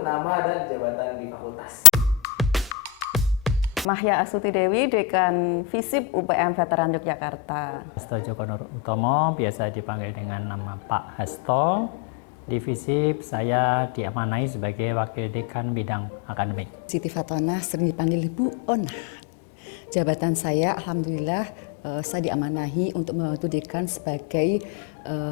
nama dan jabatan di fakultas. Mahya Astuti Dewi, Dekan FISIP UPM Veteran Yogyakarta. Hasto Joko Nur Utomo, biasa dipanggil dengan nama Pak Hasto. Di FISIP saya diamanai sebagai Wakil Dekan Bidang Akademik. Siti Fatona sering dipanggil Bu Ona. Jabatan saya, alhamdulillah, saya diamanahi untuk membantu Dekan sebagai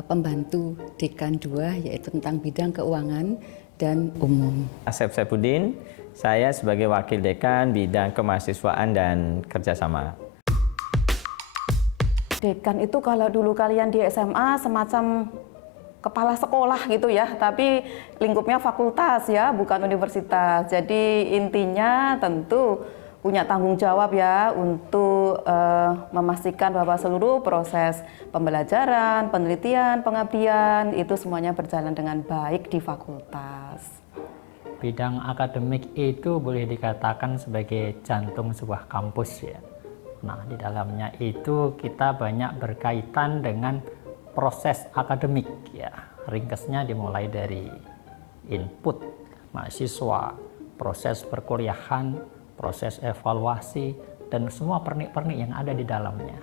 pembantu Dekan 2, yaitu tentang bidang keuangan dan umum. Asep Saifuddin, saya sebagai Wakil Dekan Bidang Kemahasiswaan dan Kerjasama. Dekan itu kalau dulu kalian di SMA semacam kepala sekolah gitu ya, tapi lingkupnya fakultas ya, bukan universitas. Jadi intinya tentu punya tanggung jawab ya untuk memastikan bahwa seluruh proses pembelajaran, penelitian, pengabdian itu semuanya berjalan dengan baik di fakultas. Bidang akademik itu boleh dikatakan sebagai jantung sebuah kampus ya. Nah, di dalamnya itu kita banyak berkaitan dengan proses akademik ya. Ringkasnya dimulai dari input mahasiswa, proses perkuliahan, proses evaluasi, dan semua pernik-pernik yang ada di dalamnya.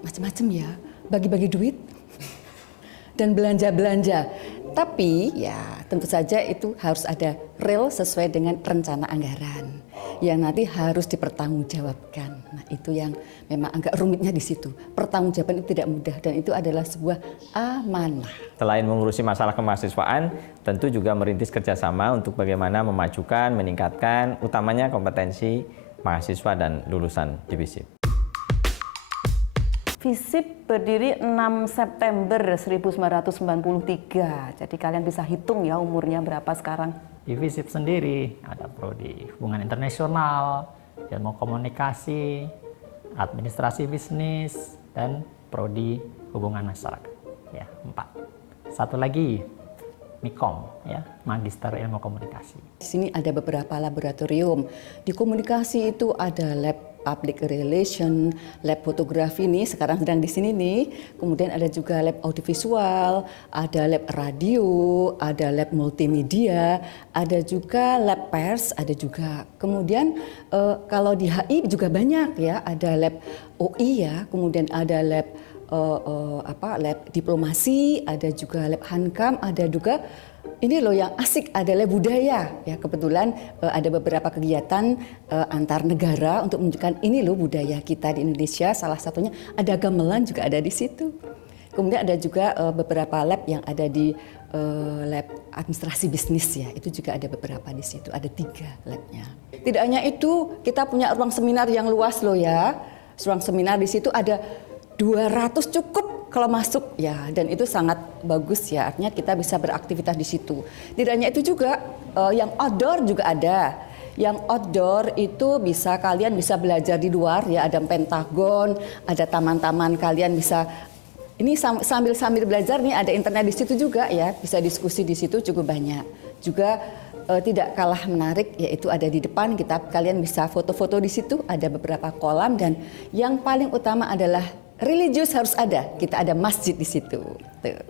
Macam-macam ya, bagi-bagi duit dan belanja-belanja. Tapi ya tentu saja itu harus ada real sesuai dengan rencana anggaran yang nanti harus dipertanggungjawabkan. Nah itu yang memang agak rumitnya di situ. Pertanggungjawaban itu tidak mudah dan itu adalah sebuah amanah. Selain mengurusi masalah kemahasiswaan, tentu juga merintis kerjasama untuk bagaimana memajukan, meningkatkan, utamanya kompetensi mahasiswa dan lulusan di FISIP. FISIP berdiri 6 September 1993, jadi kalian bisa hitung ya umurnya berapa sekarang. Di FISIP sendiri ada prodi hubungan internasional, ilmu komunikasi, administrasi bisnis, dan prodi hubungan masyarakat. Ya, 4. Satu lagi MIKOM, ya, Magister Ilmu Komunikasi. Di sini ada beberapa laboratorium. Di komunikasi itu ada lab public relation, lab fotografi nih sekarang sedang di sini nih. Kemudian ada juga lab audiovisual, ada lab radio, ada lab multimedia, ada juga lab pers, ada juga. Kemudian kalau di HI juga banyak ya, ada lab OI ya, kemudian ada lab lab diplomasi, ada juga lab Hankam, ada juga ini loh yang asik adalah budaya ya, kebetulan ada beberapa kegiatan antar negara untuk menunjukkan ini loh budaya kita di Indonesia, salah satunya ada gamelan juga ada di situ. Kemudian ada juga beberapa lab yang ada di lab administrasi bisnis ya, itu juga ada beberapa di situ, ada 3 labnya. Tidak hanya itu, kita punya ruang seminar yang luas loh ya, ruang seminar di situ ada 200 cukup kalau masuk ya, dan itu sangat bagus ya, artinya kita bisa beraktivitas di situ. Tidak hanya itu juga, yang outdoor juga ada. Yang outdoor itu bisa kalian bisa belajar di luar ya, ada Pentagon, ada taman-taman kalian bisa ini sambil belajar nih, ada internet di situ juga ya, bisa diskusi di situ cukup banyak. Juga tidak kalah menarik yaitu ada di depan kita, kalian bisa foto-foto di situ, ada beberapa kolam, dan yang paling utama adalah religius harus ada, kita ada masjid di situ.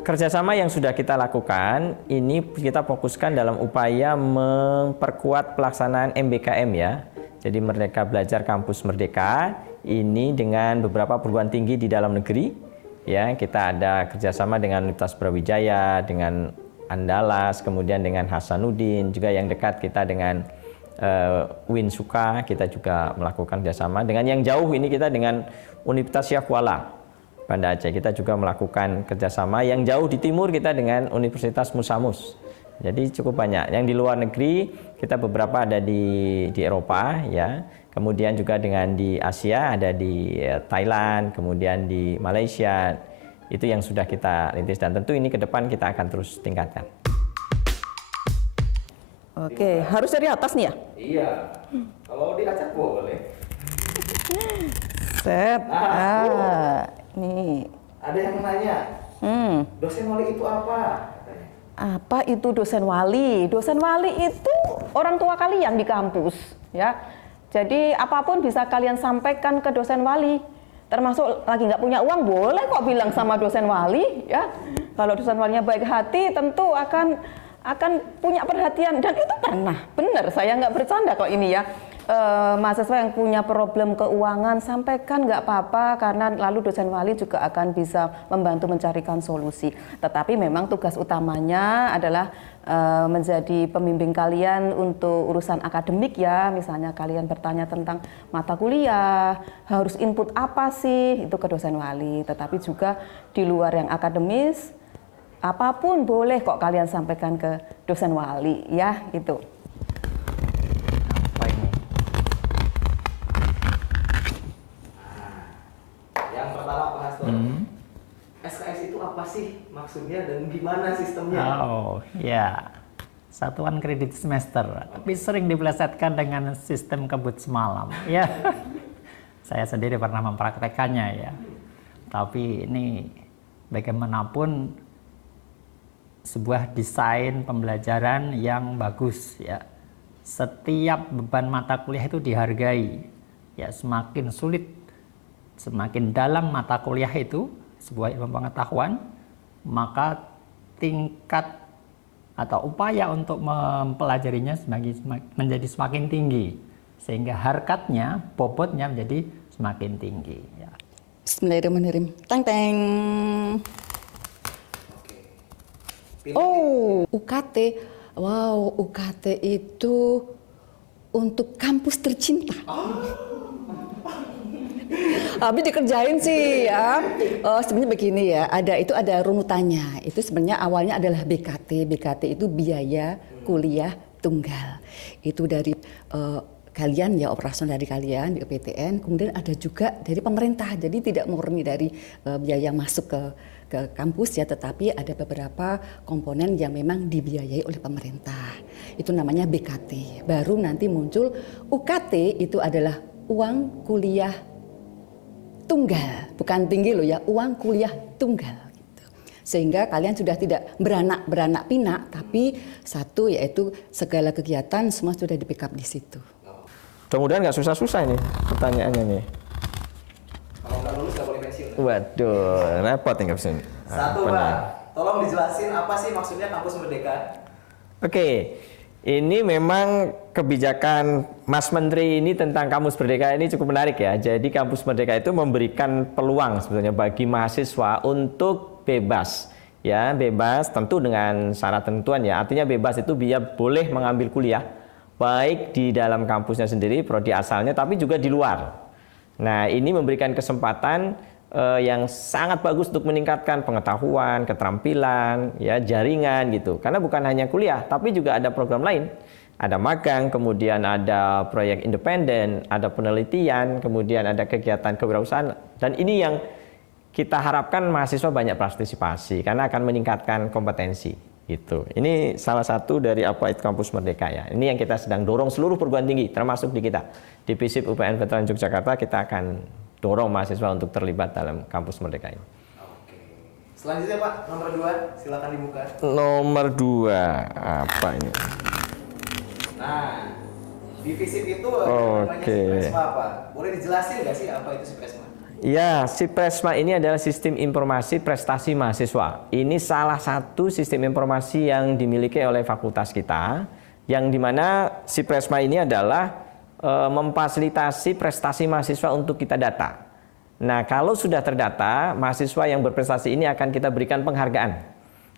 Kerjasama yang sudah kita lakukan, ini kita fokuskan dalam upaya memperkuat pelaksanaan MBKM ya. Jadi Merdeka Belajar Kampus Merdeka, ini dengan beberapa perguruan tinggi di dalam negeri. Ya, kita ada kerjasama dengan Universitas Brawijaya, dengan Andalas, kemudian dengan Hasanuddin, juga yang dekat kita dengan Winsuka, kita juga melakukan kerjasama. Dengan yang jauh ini kita dengan Universitas Syah Kuala, Banda Aceh, kita juga melakukan kerjasama. Yang jauh di timur kita dengan Universitas Musamus. Jadi cukup banyak. Yang di luar negeri kita beberapa ada di Eropa ya. Kemudian juga dengan di Asia ada di Thailand, kemudian di Malaysia. Itu yang sudah kita rintis dan tentu ini ke depan kita akan terus tingkatkan. Oke, harus dari atas nih ya? Iya, kalau diacak boleh. Set. Nih. Ada yang nanya, dosen wali itu apa? Katanya. Apa itu dosen wali? Dosen wali itu orang tua kalian di kampus, ya. Jadi apapun bisa kalian sampaikan ke dosen wali. Termasuk lagi nggak punya uang, boleh kok bilang sama dosen wali, ya. Kalau dosen walinya baik hati, tentu akan akan punya perhatian, dan itu pernah, benar, saya nggak bercanda kok ini ya. Mahasiswa yang punya problem keuangan sampaikan, nggak apa-apa, karena lalu dosen wali juga akan bisa membantu mencarikan solusi. Tetapi memang tugas utamanya adalah menjadi pembimbing kalian untuk urusan akademik ya. Misalnya kalian bertanya tentang mata kuliah, harus input apa sih, itu ke dosen wali. Tetapi juga di luar yang akademis, apapun boleh kok kalian sampaikan ke dosen wali ya, itu. Apa ini? Yang pertama Pak Hasto, SKS itu apa sih maksudnya dan gimana sistemnya? Oh ya, satuan kredit semester, tapi sering dipelesetkan dengan sistem kebut semalam. Ya, saya sendiri pernah mempraktekannya ya. Tapi ini bagaimanapun sebuah desain pembelajaran yang bagus ya. Setiap beban mata kuliah itu dihargai. Ya, semakin sulit, semakin dalam mata kuliah itu sebuah ilmu pengetahuan, maka tingkat atau upaya untuk mempelajarinya menjadi semakin tinggi, sehingga harkatnya, bobotnya menjadi semakin tinggi ya. Bismillahirrahmanirrahim. Teng teng. Pilih. Oh, UKT. Wow, UKT itu untuk kampus tercinta. Habis dikerjain sih ya. Sebenarnya begini ya, ada runutannya. Itu sebenarnya awalnya adalah BKT. BKT itu biaya kuliah tunggal. Itu dari kalian ya, operasional dari kalian di UPTN. Kemudian ada juga dari pemerintah. Jadi tidak murni dari biaya masuk ke kampus ya, tetapi ada beberapa komponen yang memang dibiayai oleh pemerintah. Itu namanya BKT. Baru nanti muncul UKT, itu adalah uang kuliah tunggal, bukan tinggi loh ya, uang kuliah tunggal gitu. Sehingga kalian sudah tidak beranak pinak, tapi satu yaitu segala kegiatan semua sudah di backup di situ. Mudah-mudahan nggak susah-susah ini pertanyaannya nih. Kalau nggak lulus nggak boleh pensiun. Waduh, repot nih kesini. Satu Pak, tolong dijelasin apa sih maksudnya kampus merdeka? Oke, ini memang kebijakan Mas Menteri ini tentang kampus merdeka ini cukup menarik ya. Jadi kampus merdeka itu memberikan peluang sebetulnya bagi mahasiswa untuk bebas. Ya, bebas tentu dengan syarat tentuan ya. Artinya bebas itu dia boleh mengambil kuliah baik di dalam kampusnya sendiri, prodi asalnya, tapi juga di luar. Nah, ini memberikan kesempatan yang sangat bagus untuk meningkatkan pengetahuan, keterampilan, ya, jaringan gitu. Karena bukan hanya kuliah, tapi juga ada program lain. Ada magang, kemudian ada proyek independen, ada penelitian, kemudian ada kegiatan kewirausahaan. Dan ini yang kita harapkan mahasiswa banyak partisipasi karena akan meningkatkan kompetensi. Gitu. Ini salah satu dari apa itu kampus merdeka ya. Ini yang kita sedang dorong seluruh perguruan tinggi, termasuk di kita. Di FISIP UPN Veteran Yogyakarta kita akan dorong mahasiswa untuk terlibat dalam kampus merdeka ini. Oke. Selanjutnya Pak, nomor 2, silakan dibuka. Nomor 2, apa ini? Nah, di FISIP itu namanya Oke. Sipresma apa? Boleh dijelasin nggak sih apa itu Sipresma? Ya, Sipresma ini adalah sistem informasi prestasi mahasiswa. Ini salah satu sistem informasi yang dimiliki oleh fakultas kita, yang dimana Sipresma ini adalah memfasilitasi prestasi mahasiswa untuk kita data. Nah, kalau sudah terdata, mahasiswa yang berprestasi ini akan kita berikan penghargaan.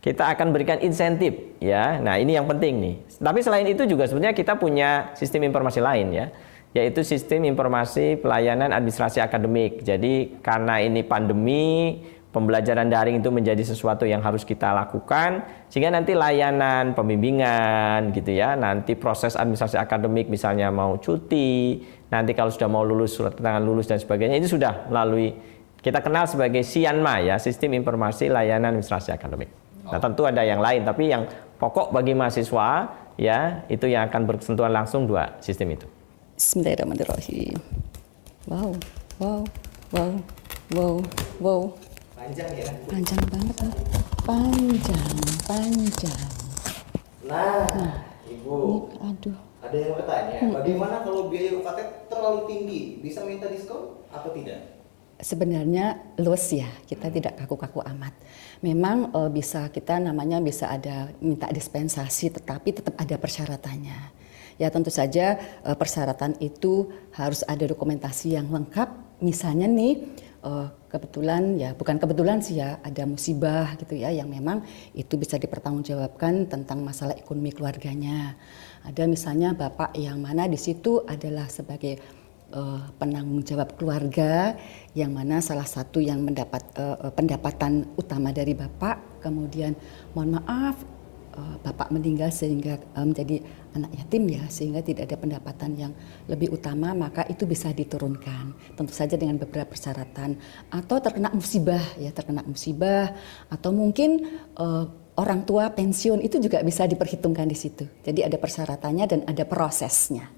Kita akan berikan insentif, ya. Nah, ini yang penting nih. Tapi selain itu juga sebenarnya kita punya sistem informasi lain ya, yaitu sistem informasi pelayanan administrasi akademik. Jadi karena ini pandemi, pembelajaran daring itu menjadi sesuatu yang harus kita lakukan, sehingga nanti layanan pembimbingan gitu ya, nanti proses administrasi akademik misalnya mau cuti, nanti kalau sudah mau lulus, surat keterangan lulus dan sebagainya, itu sudah melalui, kita kenal sebagai SIANMA ya, Sistem Informasi Layanan Administrasi Akademik. Nah, tentu ada yang lain, tapi yang pokok bagi mahasiswa ya, itu yang akan bersentuhan langsung dua sistem itu. Bismillahirrahmanirrahim. Wow, wow, wow, wow, wow. Panjang ya. Panjang banget nih. Panjang. Nah, Ibu, Aduh. ada yang bertanya, bagaimana kalau biaya UKT terlalu tinggi? Bisa minta diskon atau tidak? Sebenarnya luas ya, kita tidak kaku-kaku amat. Memang bisa kita namanya bisa ada minta dispensasi, tetapi tetap ada persyaratannya. Ya tentu saja persyaratan itu harus ada dokumentasi yang lengkap. Misalnya nih kebetulan ya, bukan kebetulan sih ya, ada musibah gitu ya yang memang itu bisa dipertanggungjawabkan tentang masalah ekonomi keluarganya. Ada misalnya bapak yang mana di situ adalah sebagai penanggung jawab keluarga, yang mana salah satu yang mendapat pendapatan utama dari bapak, kemudian mohon maaf bapak meninggal sehingga menjadi anak yatim ya, sehingga tidak ada pendapatan yang lebih utama, maka itu bisa diturunkan tentu saja dengan beberapa persyaratan. Atau terkena musibah ya, terkena musibah, atau mungkin orang tua pensiun, itu juga bisa diperhitungkan di situ. Jadi ada persyaratannya dan ada prosesnya.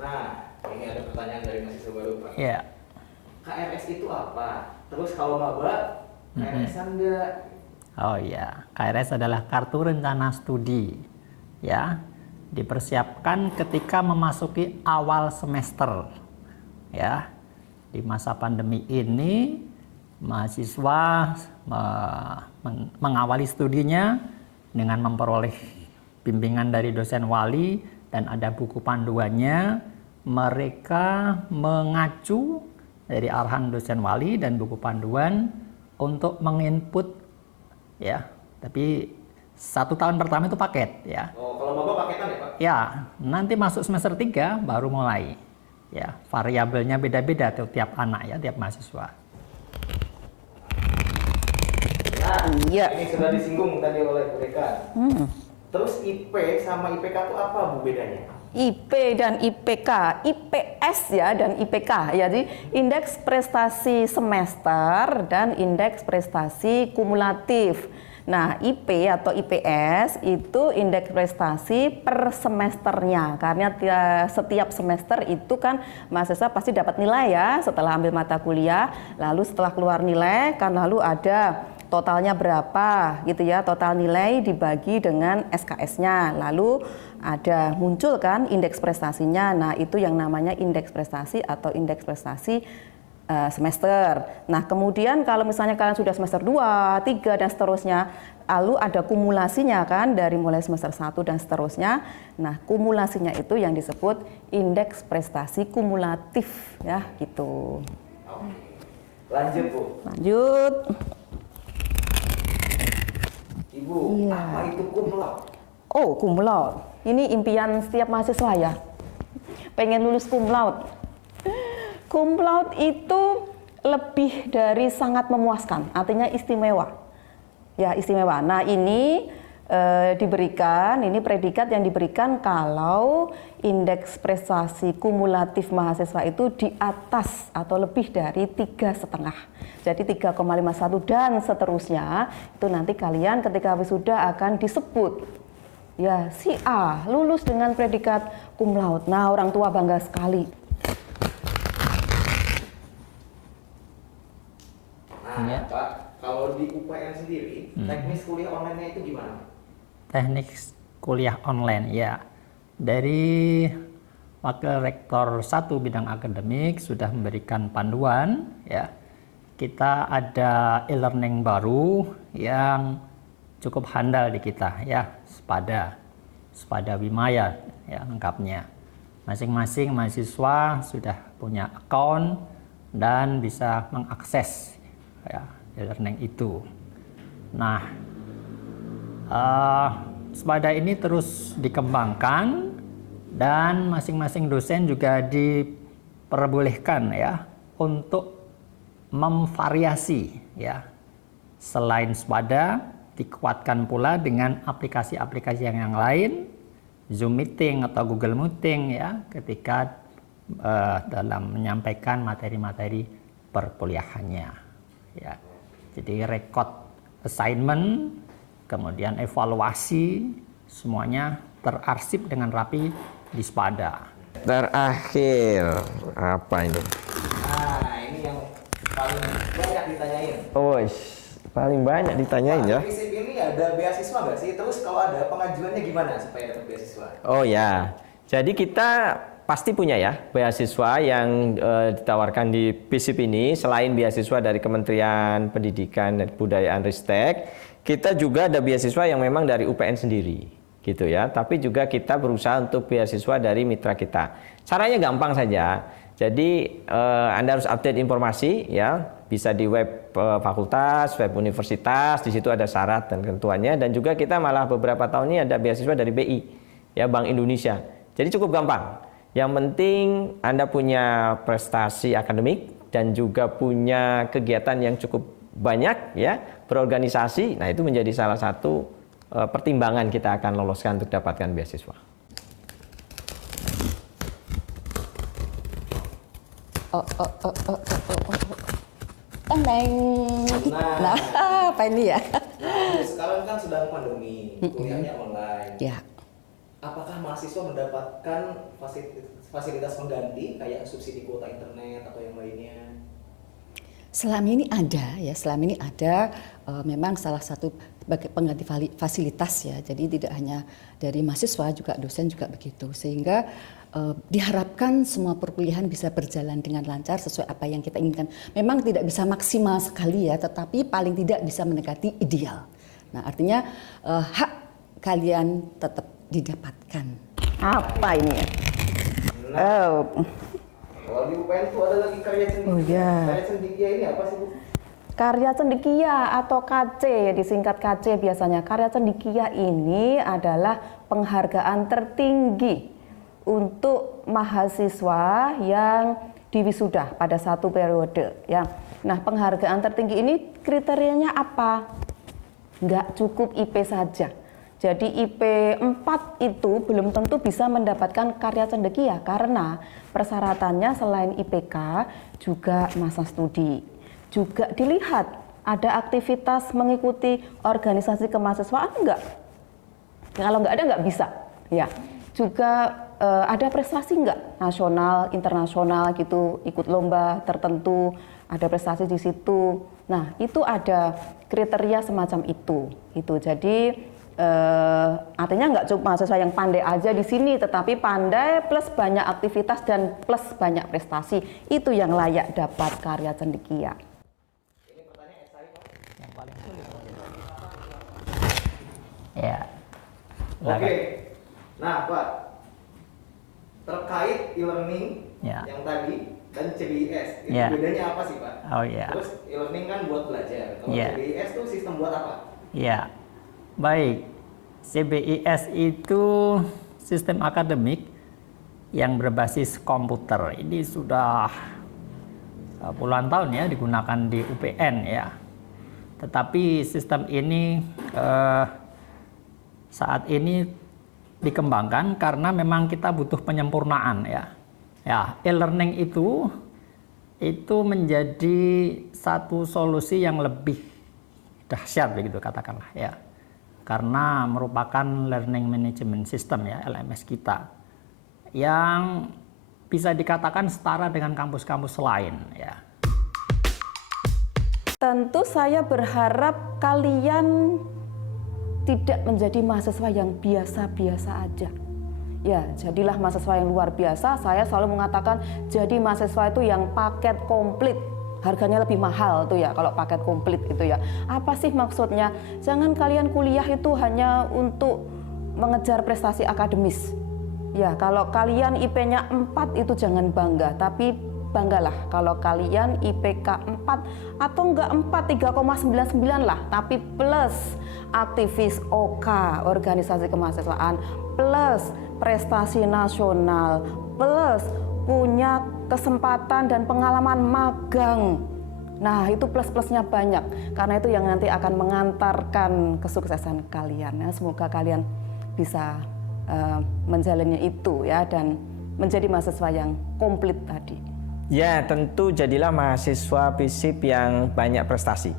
Nah, ini ada pertanyaan dari mahasiswa baru, Pak. Ya. KRS itu apa? Terus kalau maba, KRS-an enggak? Oh ya, KRS adalah Kartu Rencana Studi. Ya, dipersiapkan ketika memasuki awal semester. Ya, di masa pandemi ini mahasiswa mengawali studinya dengan memperoleh bimbingan dari dosen wali dan ada buku panduannya. Mereka mengacu dari arahan dosen wali dan buku panduan untuk menginput ya, tapi 1 tahun pertama itu paket ya. Oh, kalau maba paketan ya, Pak? Ya, nanti masuk semester 3 baru mulai. Ya, variabelnya beda-beda tiap anak ya, tiap mahasiswa. Nah, Iya. ini sudah disinggung tadi oleh mereka. Terus IP sama IPK itu apa Bu bedanya? IP dan IPK, IPS ya dan IPK ya. Jadi indeks prestasi semester dan indeks prestasi kumulatif. Nah, IP atau IPS itu indeks prestasi per semesternya. Karena setiap semester itu kan mahasiswa pasti dapat nilai ya setelah ambil mata kuliah. Lalu setelah keluar nilai kan lalu ada totalnya berapa gitu ya, total nilai dibagi dengan SKS-nya. Lalu ada muncul kan indeks prestasinya. Nah, itu yang namanya indeks prestasi atau indeks prestasi semester. Nah, kemudian kalau misalnya kalian sudah semester 2, 3 dan seterusnya, lalu ada kumulasinya kan dari mulai semester 1 dan seterusnya. Nah, kumulasinya itu yang disebut indeks prestasi kumulatif ya, gitu. Oke. Lanjut, Bu. Lanjut. Ibu, Iya. apa itu cum laude? Oh, cum laude. Ini impian setiap mahasiswa ya. Pengen lulus cum laude. Cum laude itu lebih dari sangat memuaskan, artinya istimewa. Ya, istimewa. Nah, ini diberikan, ini predikat yang diberikan kalau indeks prestasi kumulatif mahasiswa itu di atas atau lebih dari 3,5. Jadi 3,51 dan seterusnya, itu nanti kalian ketika wisuda akan disebut ya si A lulus dengan predikat cum laude. Nah, orang tua bangga sekali. Nah, Ya. Pak, kalau di UPN sendiri, teknis kuliah online-nya itu gimana? Teknik kuliah online ya. Dari Wakil Rektor 1 bidang akademik sudah memberikan panduan ya. Kita ada e-learning baru yang cukup handal di kita ya, Sepada Wimaya ya lengkapnya. Masing-masing mahasiswa sudah punya account dan bisa mengakses ya e-learning itu. Nah, Sepada ini terus dikembangkan dan masing-masing dosen juga diperbolehkan ya untuk memvariasi ya. Selain Sepada dikuatkan pula dengan aplikasi-aplikasi yang lain, Zoom meeting atau Google Meeting ya ketika dalam menyampaikan materi-materi perkuliahannya ya. Jadi record assignment, kemudian evaluasi, semuanya terarsip dengan rapi di Sepada. Terakhir, apa ini? Nah, ini yang paling banyak ditanyain. Oh, paling banyak ditanyain ya. FISIP ini ada beasiswa nggak sih? Terus kalau ada pengajuannya gimana supaya dapat beasiswa? Oh ya, jadi kita pasti punya ya beasiswa yang ditawarkan di BISIP ini. Selain beasiswa dari Kementerian Pendidikan dan Kebudayaan Ristek, kita juga ada beasiswa yang memang dari UPN sendiri gitu ya. Tapi juga kita berusaha untuk beasiswa dari mitra kita. Caranya gampang saja. Jadi Anda harus update informasi ya, bisa di web fakultas, web universitas, di situ ada syarat dan ketentuannya. Dan juga kita malah beberapa tahun ini ada beasiswa dari BI, ya Bank Indonesia. Jadi cukup gampang. Yang penting Anda punya prestasi akademik dan juga punya kegiatan yang cukup banyak ya, berorganisasi. Nah itu menjadi salah satu pertimbangan kita akan loloskan untuk dapatkan beasiswa. Neng. Nah, apa ini ya? Nah, sekarang kan sedang pandemi, kuliahnya online. Ya. Apakah mahasiswa mendapatkan fasilitas pengganti kayak subsidi kuota internet atau yang lainnya? Selama ini ada ya, memang salah satu pengganti fasilitas ya. Jadi tidak hanya dari mahasiswa, juga dosen juga begitu. Sehingga diharapkan semua perkuliahan bisa berjalan dengan lancar sesuai apa yang kita inginkan. Memang tidak bisa maksimal sekali ya, tetapi paling tidak bisa mendekati ideal. Nah, artinya hak kalian tetap didapatkan. Apa ini ya? Kalau di UPN itu ada lagi karya cendekia. Oh ya. Karya cendekia ini apa sih Bu? Karya cendekia atau KC, ya disingkat KC biasanya. Karya cendekia ini adalah penghargaan tertinggi untuk mahasiswa yang diwisuda pada satu periode ya. Nah, penghargaan tertinggi ini kriterianya apa? Nggak cukup IP saja. Jadi IP 4 itu belum tentu bisa mendapatkan karya cendekia karena persyaratannya selain IPK juga masa studi. Juga dilihat ada aktivitas mengikuti organisasi kemahasiswaan enggak? Kalau nggak ada nggak bisa. Ya. Juga ada prestasi enggak? Nasional, internasional gitu, ikut lomba tertentu, ada prestasi di situ. Nah, itu ada kriteria semacam itu. Jadi artinya nggak cuma mahasiswa yang pandai aja di sini, tetapi pandai plus banyak aktivitas dan plus banyak prestasi. Itu yang layak dapat karya cendekia. Ya. Oke. Nah, Pak, terkait e-learning Ya. yang tadi dan CBIS, itu Ya. bedanya apa sih, Pak? Oh ya. Terus e-learning kan buat belajar. Kalau Ya. CBIS itu sistem buat apa? Ya. Baik. CBIS itu sistem akademik yang berbasis komputer. Ini sudah puluhan tahun ya digunakan di UPN ya. Tetapi sistem ini saat ini dikembangkan karena memang kita butuh penyempurnaan ya. Ya, e-learning itu menjadi satu solusi yang lebih dahsyat begitu katakanlah ya. Karena merupakan learning management system ya, LMS kita. Yang bisa dikatakan setara dengan kampus-kampus lain ya. Tentu saya berharap kalian tidak menjadi mahasiswa yang biasa-biasa aja. Ya, jadilah mahasiswa yang luar biasa. Saya selalu mengatakan jadi mahasiswa itu yang paket komplit. Harganya lebih mahal tuh ya kalau paket komplit itu ya. Apa sih maksudnya? Jangan kalian kuliah itu hanya untuk mengejar prestasi akademis. Ya, kalau kalian IP-nya 4 itu jangan bangga, tapi banggalah kalau kalian IPK 4 atau enggak 4, 3,99 lah, tapi plus aktivis OK, organisasi kemahasiswaan, plus prestasi nasional, plus punya kesempatan dan pengalaman magang. Nah, itu plus-plusnya banyak, karena itu yang nanti akan mengantarkan kesuksesan kalian. Ya, semoga kalian bisa menjalannya itu ya, dan menjadi mahasiswa yang komplit tadi. Ya, tentu jadilah mahasiswa BISIP yang banyak prestasi.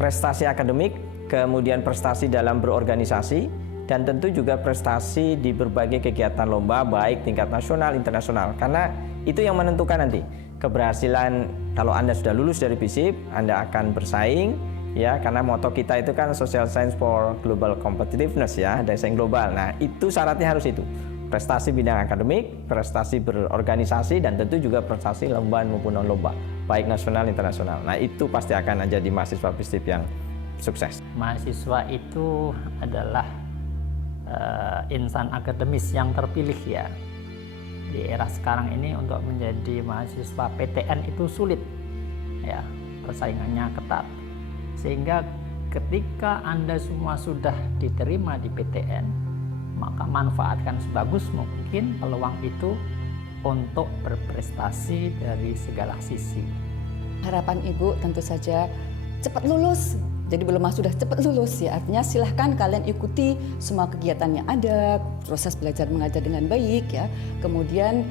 Prestasi akademik, kemudian prestasi dalam berorganisasi, dan tentu juga prestasi di berbagai kegiatan lomba, baik tingkat nasional, internasional. Karena itu yang menentukan nanti keberhasilan. Kalau Anda sudah lulus dari BISIP, Anda akan bersaing, ya, karena moto kita itu kan Social Science for Global Competitiveness ya, ada saing global. Nah, itu syaratnya harus itu. prestasi bidang akademik, prestasi berorganisasi, dan tentu juga prestasi lomba maupun non-lomba, baik nasional internasional. Nah, itu pasti akan jadi mahasiswa FISIP yang sukses. Mahasiswa itu adalah insan akademis yang terpilih ya. Di era sekarang ini untuk menjadi mahasiswa PTN itu sulit ya, persaingannya ketat. Sehingga ketika Anda semua sudah diterima di PTN, maka manfaatkan sebagus mungkin peluang itu untuk berprestasi dari segala sisi. Harapan Ibu tentu saja cepat lulus. Jadi belum sudah cepat lulus ya, artinya silahkan kalian ikuti semua kegiatan yang ada, proses belajar mengajar dengan baik ya. Kemudian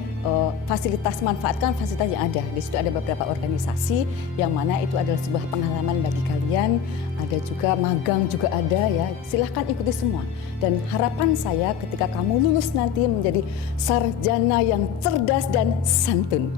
fasilitas, manfaatkan fasilitas yang ada. Di situ ada beberapa organisasi yang mana itu adalah sebuah pengalaman bagi kalian. Ada juga magang juga ada ya. Silahkan ikuti semua. Dan harapan saya ketika kamu lulus nanti menjadi sarjana yang cerdas dan santun.